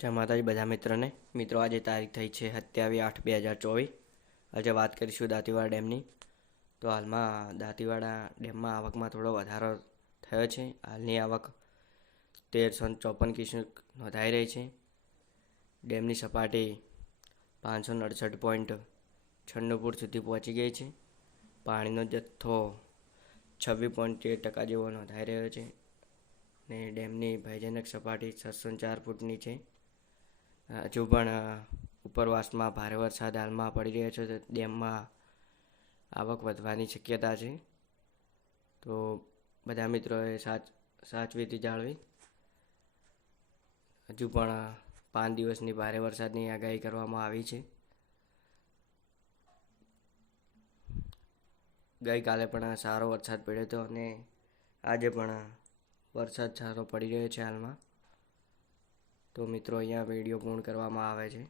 જય માતાજી બધા મિત્રોને. મિત્રો, આજે તારીખ થઈ છે સત્યાવીસ આઠ બે હજાર ચોવીસ. આજે વાત કરીશું દાંતીવાડા ડેમની. તો હાલમાં દાંતીવાડા ડેમમાં આવકમાં થોડો વધારો થયો છે. હાલની આવક તેરસો ચોપન ક્યુસેક નોંધાઈ રહી છે. ડેમની સપાટી પાંચસો અડસઠ પોઈન્ટ છન્નું ફૂટ સુધી પહોંચી ગઈ છે. પાણીનો જથ્થો છવ્વીસ પોઈન્ટ તેર ટકા જેવો નોંધાઈ રહ્યો છે. ને ડેમની ભયજનક સપાટી છસો ચાર ફૂટની છે. હજુ પણ ઉપરવાસમાં ભારે વરસાદ હાલમાં પડી રહ્યો છે ડેમમાં આવક વધવાની શક્યતા છે. તો બધા મિત્રોએ સાચ સાચવીથી જાળવી. હજુ પણ પાંચ દિવસની ભારે વરસાદની આગાહી કરવામાં આવી છે. ગઈકાલે પણ સારો વરસાદ પડ્યો હતો અને આજે પણ વરસાદ સારો પડી રહ્યો છે હાલમાં. તો મિત્રો અહીંયા વીડિયો પૂર્ણ કરવામાં આવે છે.